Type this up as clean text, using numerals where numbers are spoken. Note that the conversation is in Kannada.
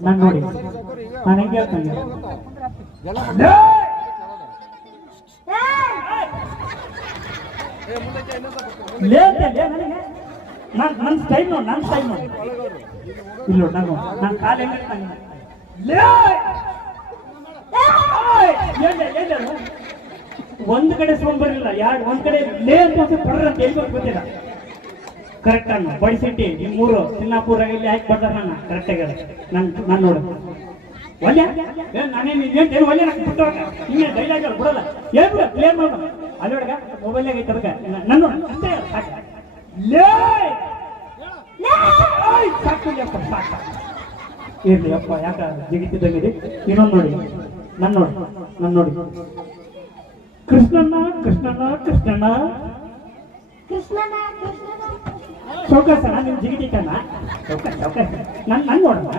ನಾನು ನೋಡಿ ನಾನು ಹೆಂಗೆ ಹೇಳ್ತಂಗೆ ನನ್ನ ಸ್ಟೈಲ್ ನೋಡಿ ನನ್ನ ಸ್ಟೈಲ್ ನೋಡಿ ಇಲ್ಲ ನಾನು ಕಾಲ ಒಂದ್ ಕಡೆ ಸೋಂಬರಿಲ್ಲ ಯಾರು ಒಂದ್ ಕಡೆ ಲೇ ಅಂತ ಪಡ್ರ ಅಂತ ಎಲ್ಲಿ ಗೊತ್ತಿಲ್ಲ ಕರೆಕ್ಟ್ ಅನ್ನ ಬಡಿಸಿಟ್ಟಿ ನಿಮ್ಮೂರು ಚಿನ್ನಾಪುರ ಇಲ್ಲಿ ಹಾಕಿ ಬರ್ತಾರ ನನ್ನ ಕರೆಕ್ಟ್ ಆಗಿ ನಾನು ನೋಡ ಒಳ್ಳೆ ನಾನೇನು ಏನು ಒಳ್ಳೆ ಬಿಟ್ಟು ಹಿಂಗೆ ಡೈಲಾಗ್ ಬಿಡಲ್ಲ ಏನ್ ಬಿಡ ಪ್ಲೇ ಮಾಡ ಅಲ್ಲೊಳಗ ಮೊಬೈಲ್ನಾಗ ಐತೆ ಅದಕ್ಕೆ ನನ್ನ ನೋಡ ಅಷ್ಟೇ ಸಾಕು ಲೇ ಸಾಕು ಸಾಕ ಇರ್ಲಿ ಅಪ್ಪ ಯಾಕ ಜಿಗಿತಿದ್ದಂಗಿದೆ ಇನ್ನೊಂದು ನೋಡಿ ನನ್ನ ನೋಡಿ ಕೃಷ್ಣಣ್ಣ ಚೌಕಾಸಣ ನಿಮ್ ಜಿಗಿಟಿಕಣ್ಣ ಚೌಕಾಸ ನನ್ನ ನೋಡಮ್ಮ